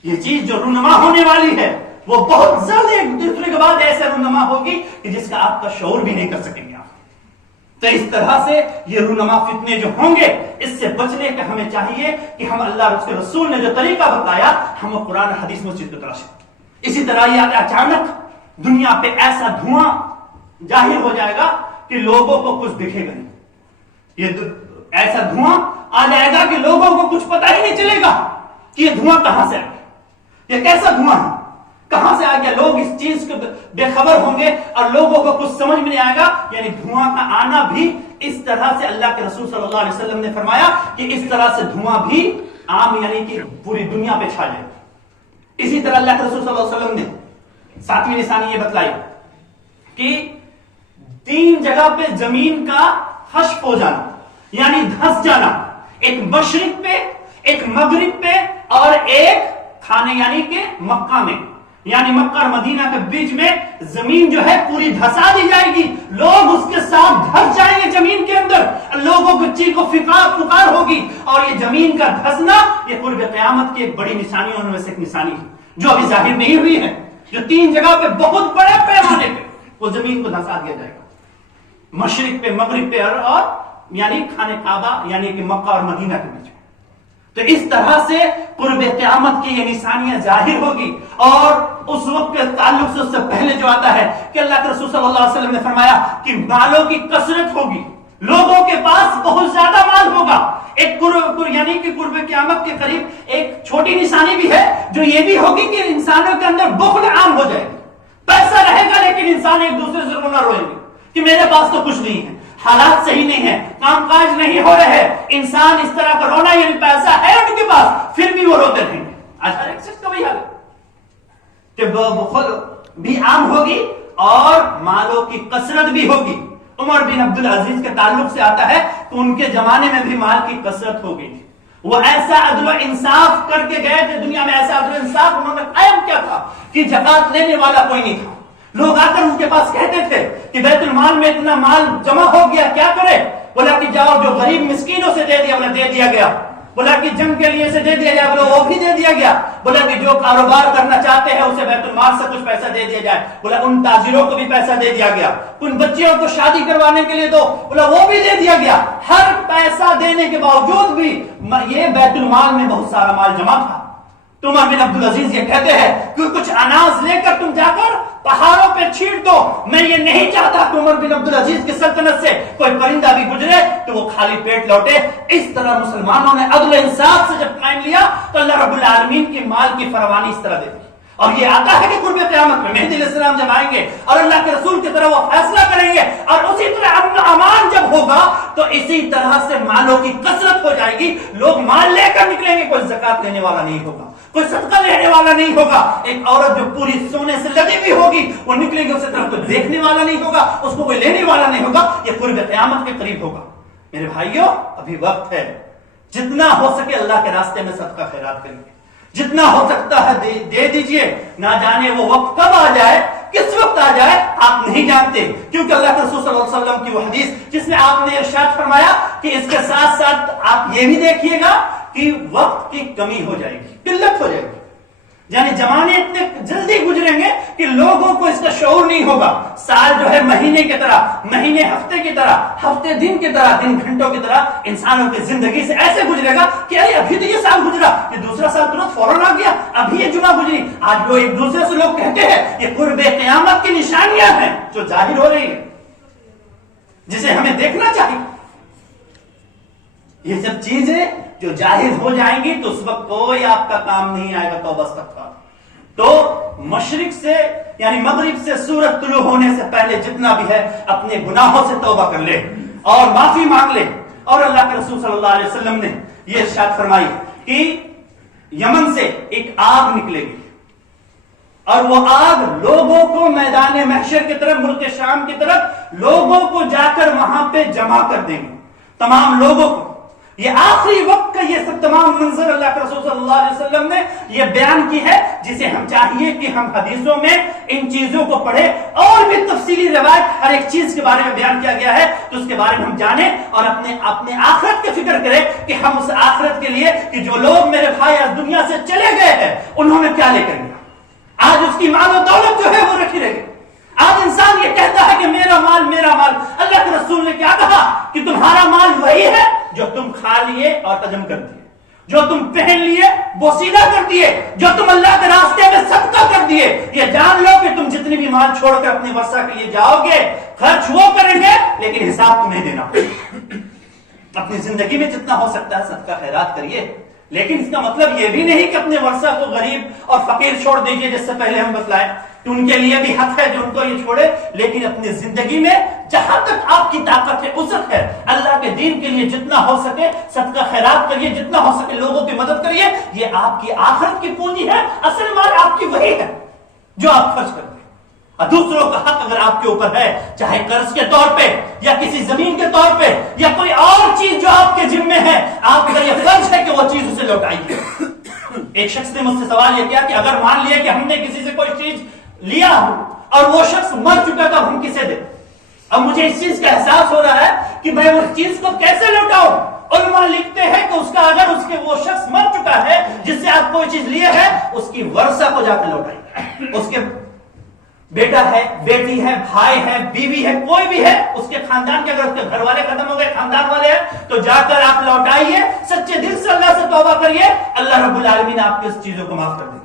یہ چیز جو رونما ہونے والی ہے وہ بہت زیادہ ایک دوسرے کے بعد ایسے رونما ہوگی کہ جس کا آپ کا شعور بھی نہیں کر سکیں گے آپ۔ تو اس طرح سے یہ رونما فتنے جو ہوں گے، اس سے بچنے کا ہمیں چاہیے کہ ہم اللہ اور اس کے رسول نے جو طریقہ بتایا ہم وہ قرآن حدیث میں چیز کو تلاشیں۔ اسی طرح یہ اچانک دنیا پہ ایسا دھواں ظاہر ہو جائے گا کہ لوگوں کو کچھ دکھے گا نہیں، یہ ایسا دھواں آ جائے گا کہ لوگوں کو کچھ پتہ ہی نہیں چلے گا کہ یہ دھواں کہاں سے آ گیا، یہ کیسا دھواں ہے، کہاں سے آ گیا۔ لوگ اس چیز کو بے خبر ہوں گے اور لوگوں کو کچھ سمجھ میں نہیں آئے گا۔ یعنی دھواں کا آنا بھی اس طرح سے، اللہ کے رسول صلی اللہ علیہ وسلم نے فرمایا کہ اس طرح سے دھواں بھی عام یعنی کہ پوری دنیا پہ چھا جائے گا۔ اسی طرح اللہ کے رسول صلی اللہ علیہ وسلم نے 7ویں نشانی یہ بتلائی کہ 3 جگہ پہ زمین کا خشک ہو جانا، یعنی دھس جانا، ایک مشرق پہ، ایک مغرب پہ، اور ایک کھانے یعنی کہ مکہ میں، یعنی مکہ اور مدینہ کے بیچ میں زمین جو ہے پوری دھسا دی جائے گی، لوگ اس کے ساتھ دھس جائیں گے زمین کے اندر، لوگوں کو چیخ و پکار ہوگی، اور یہ زمین کا دھسنا یہ قرب قیامت کی ایک بڑی نشانیوں میں سے ایک نشانی ہے جو ابھی ظاہر نہیں ہوئی ہے، جو 3 جگہ پہ بہت بڑے پیمانے پہ وہ زمین کو دھسا دیا جائے گا، مشرق پہ، مغرب پہ، اور یعنی خانہ کعبہ یعنی کہ مکہ اور مدینہ کے بیچ میں۔ تو اس طرح سے قرب قیامت کی یہ نشانیاں ظاہر ہوگی، اور اس وقت کے تعلق سے اس سے پہلے جو آتا ہے کہ اللہ کے رسول صلی اللہ علیہ وسلم نے فرمایا کہ مالوں کی کثرت ہوگی، لوگوں کے پاس بہت زیادہ مال ہوگا۔ ایک یعنی کہ قرب قیامت کے قریب ایک چھوٹی نشانی بھی ہے جو یہ بھی ہوگی کہ انسانوں کے اندر بخل عام ہو جائے گی، پیسہ رہے گا لیکن انسان ایک دوسرے سے رونا روئیں گے کہ میرے پاس تو کچھ نہیں ہے، حالات صحیح نہیں ہے، کام کاج نہیں ہو رہے ہیں، انسان اس طرح کا رونا، یعنی پیسہ ہے ان کے پاس پھر بھی وہ روتے رہیں گے۔ آج ہر ایک سے و بخل بھی عام ہوگی اور مالوں کی کثرت بھی ہوگی. عمر بن عبد العزیز کے تعلق سے آتا ہے کہ ان کے زمانے میں بھی مال کی کثرت ہو گئی تھی. وہ ایسا عدل و انصاف کر کے گئے تھے دنیا میں, ایسا عدل و انصاف انہوں نے قائم کیا تھا کہ زکات لینے والا کوئی نہیں تھا. لوگ آ کر ان کے پاس کہتے تھے کہ بیت المال میں اتنا مال جمع ہو گیا, کیا کرے؟ بولا کہ جاؤ جو غریب مسکینوں سے دے دیا, انہیں دے دیا گیا. بولا کہ جنگ کے لیے سے دے دیا جائے, بولا وہ بھی دے دیا گیا. بولا کہ جو کاروبار کرنا چاہتے ہیں اسے بیت المال سے کچھ پیسہ دے دیا جائے, بولا ان تاجروں کو بھی پیسہ دے دیا گیا. ان بچیوں کو شادی کروانے کے لیے دو, بولا وہ بھی دے دیا گیا. ہر پیسہ دینے کے باوجود بھی یہ بیت المال میں بہت سارا مال جمع تھا. تو عمر بن عبد العزیز یہ کہتے ہیں کہ کچھ اناج لے کر تم جا کر پہاڑوں پہ چھینٹ دو. میں یہ نہیں چاہتا کہ عمر بن عبد العزیز کی سلطنت سے کوئی پرندہ بھی گزرے تو وہ خالی پیٹ لوٹے. اس طرح مسلمانوں نے عدل انصاف سے جب قائم لیا تو اللہ رب العالمین کی مال کی فراوانی اس طرح دے دی. اور یہ آتا ہے کہ قرب قیامت میں مہدی علیہ السلام جب آئیں گے اور اللہ کے رسول کی طرح وہ فیصلہ کریں گے, اور اسی طرح امن امان جب ہوگا تو اسی طرح سے مالوں کی کثرت ہو جائے گی. لوگ مال لے کر نکلیں گے, کوئی زکات لینے والا نہیں ہوگا, کوئی صدقہ لینے والا نہیں ہوگا. ایک عورت جو پوری سونے سے لگی ہوئی ہوگی وہ نکلے گی, اس طرف کوئی دیکھنے والا نہیں ہوگا, اس کو کوئی لینے والا نہیں ہوگا. یہ قرب قیامت کے قریب ہوگا. میرے بھائیوں, ابھی وقت ہے, جتنا ہو سکے اللہ کے راستے میں صدقہ خیرات کریں گے, جتنا ہو سکتا ہے دے دیجئے. نہ جانے وہ وقت کب آ جائے, کس وقت آ جائے آپ نہیں جانتے, کیونکہ اللہ کے رسول صلی اللہ علیہ وسلم کی وہ حدیث جس میں آپ نے ارشاد فرمایا کہ اس کے ساتھ ساتھ آپ یہ بھی دیکھیے گا کہ وقت کی کمی ہو جائے گی, قلت ہو جائے گی. یعنی زمانے اتنے جلدی گزریں گے کہ لوگوں کو اس کا شعور نہیں ہوگا. سال جو ہے مہینے کی طرح, مہینے ہفتے کی طرح, ہفتے دن کی طرح, دن گھنٹوں کی طرح انسانوں کی زندگی سے ایسے گزرے گا کہ ارے ابھی تو یہ سال گزرا, یہ دوسرا سال ترنت فوراً آ گیا, ابھی یہ جمعہ گزری. آج وہ ایک دوسرے سے لوگ کہتے ہیں یہ قرب قیامت کی نشانیاں ہیں جو ظاہر ہو رہی ہیں, جسے ہمیں دیکھنا چاہیے. یہ سب چیزیں جو ظاہر ہو جائیں گی تو اس وقت کوئی آپ کا کام نہیں آئے گا توبہ استغفار. تو مشرق سے یعنی مغرب سے سورج طلوع ہونے سے پہلے جتنا بھی ہے اپنے گناہوں سے توبہ کر لے اور معافی مانگ لے. اور اللہ کے رسول صلی اللہ علیہ وسلم نے یہ ارشاد فرمائی کہ یمن سے ایک آگ نکلے گی اور وہ آگ لوگوں کو میدان محشر کی طرف, ملک شام کی طرف لوگوں کو جا کر وہاں پہ جمع کر دیں گے, تمام لوگوں کو. یہ آخری وقت کا یہ سب تمام منظر اللہ کے رسول صلی اللہ علیہ وسلم نے یہ بیان کی ہے, جسے ہم چاہیے کہ ہم حدیثوں میں ان چیزوں کو پڑھیں اور بھی تفصیلی روایت ہر ایک چیز کے بارے میں بیان کیا گیا ہے تو اس کے بارے میں ہم جانیں اور اپنے آخرت کی فکر کریں کہ ہم اس آخرت کے لیے کہ جو لوگ میرے بھائی آج دنیا سے چلے گئے ہیں انہوں نے کیا لے کر گیا. آج اس کی مال و دولت جو ہے وہ رکھی رہے گی. آج انسان یہ کہتا ہے کہ میرا مال میرا مال. اللہ کے رسول نے کیا کہا کہ تمہارا مال وہی ہے جو تم کھا لیے اور ہضم کر دیے, جو تم پہن لیے بوسیدہ کر دیے, جو تم اللہ کے راستے میں صدقہ کر دیے. یہ جان لو کہ تم جتنی بھی مال چھوڑ کر اپنے ورثہ کے لیے جاؤ گے خرچ وہ کریں گے لیکن حساب تمہیں دینا. اپنی زندگی میں جتنا ہو سکتا ہے صدقہ خیرات کریے, لیکن اس کا مطلب یہ بھی نہیں کہ اپنے ورثہ کو غریب اور فقیر چھوڑ دیجئے, جس سے پہلے ہم بتلائیں کہ ان کے لیے بھی حق ہے جو ان کو یہ چھوڑے. لیکن اپنی زندگی میں جہاں تک آپ کی طاقت ہے وسعت ہے اللہ کے دین کے لیے جتنا ہو سکے صدقہ خیرات کریے, جتنا ہو سکے لوگوں کی مدد کریے. یہ آپ کی آخرت کی پونجی ہے, اصل مال آپ کی وہی ہے جو آپ خرچ کرتے ہیں. اور دوسروں کا حق اگر آپ کے اوپر ہے, چاہے قرض کے طور پہ یا کسی زمین کے طور پہ یا کوئی اور چیز جو آپ کے ذمہ ہے, آپ کا یہ فرض ہے کہ وہ چیز اسے لوٹائیے. ایک شخص نے مجھ سے سوال یہ کیا کہ اگر مان لیا کہ ہم نے کسی سے کوئی چیز لیا ہو اور وہ شخص مر چکا تو ہم کسے دیں؟ اب مجھے اس چیز کا احساس ہو رہا ہے کہ میں اس چیز کو کیسے لوٹاؤں. علماء لکھتے ہیں کہ اس کا اگر اس کے وہ شخص مر چکا ہے جس سے آپ کوئی چیز لیے ہے, اس کی ورثہ کو جا کے لوٹائیے. اس کے بیٹا ہے, بیٹی ہے, بھائی ہے, بیوی ہے, کوئی بھی ہے, اس کے خاندان کے اگر اس کے گھر والے ختم ہو گئے, خاندان والے ہیں, تو جا کر آپ لوٹائیے, سچے دل سے اللہ سے توبہ کریے, اللہ رب العالمین آپ کے اس چیزوں کو معاف کر دیں گے.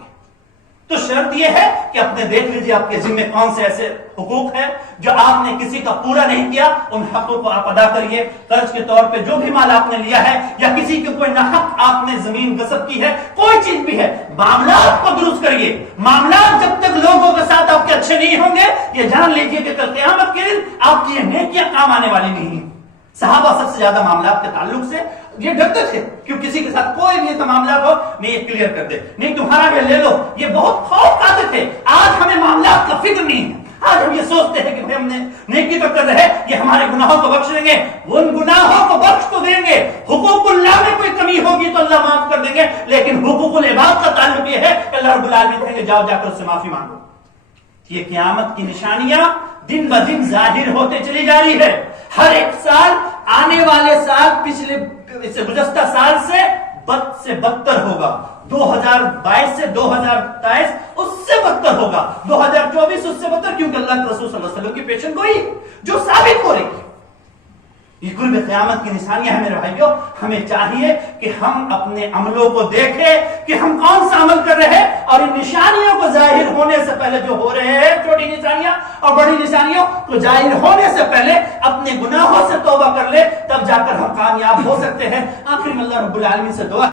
تو شرط یہ ہے کہ اپنے دیکھ لیجیے آپ کے ذمہ کون سے ایسے حقوق ہیں جو آپ نے کسی کا پورا نہیں کیا, ان حقوق کو آپ ادا کریے. قرض کے طور پہ جو بھی مال آپ نے لیا ہے یا کسی کے کوئی ناحق آپ نے زمین غصب کی ہے, کوئی چیز بھی ہے, معاملات کو درست کریے. معاملات جب تک لوگوں کے ساتھ آپ کے اچھے نہیں ہوں گے, یہ جان لیجیے کہ کل قیامت کے دن آپ کی یہ نیکیاں کام آنے والی نہیں ہیں. صحابہ سب سے زیادہ معاملات کے تعلق سے یہ ڈرتے تھے کہ کسی کے ساتھ کوئی بھی معاملات ہو نہیں یہ کلیئر کر دے، نہیں تمہارا یہ لے لو، یہ بہت خوف کھاتے تھے۔ آج ہمیں معاملات کا فکر نہیں ہے، آج ہم یہ سوچتے ہیں کہ ہم نے نیکی تو کر رہے، یہ ہمارے گناہوں کو بخش دیں گے، ان گناہوں کو بخش تو دیں گے، حقوق اللہ میں کوئی کمی ہوگی تو اللہ معاف کر دیں گے، لیکن حقوق العباد کا تعلق یہ ہے کہ اللہ رب العالمین کہیں گے جاؤ جا کر اس سے معافی مانگو۔ یہ قیامت کی نشانیاں دن بہ دن ظاہر ہوتے چلی جا رہی ہے۔ ہر ایک سال آنے والے سال پچھلے گزشتہ سال سے بد سے بدتر ہوگا، 2022 سے 2023 اس سے بدتر ہوگا، 2024 اس سے بدتر، کیونکہ اللہ کے رسول صلی اللہ علیہ وسلم کی پیشن گوئی جو ثابت ہو رہی ہے۔ یہ قرب قیامت کی نشانیاں ہیں میرے بھائیوں۔ ہمیں چاہیے کہ ہم اپنے عملوں کو دیکھیں کہ ہم کون سا عمل کر رہے ہیں، اور ان نشانیوں کو ظاہر ہونے سے پہلے جو ہو رہے ہیں چھوٹی نشانیاں اور بڑی نشانیوں کو ظاہر ہونے سے پہلے اپنے گناہوں سے توبہ کر لے، تب جا کر ہم کامیاب ہو سکتے ہیں۔ آخر میں اللہ رب العالمین سے دعا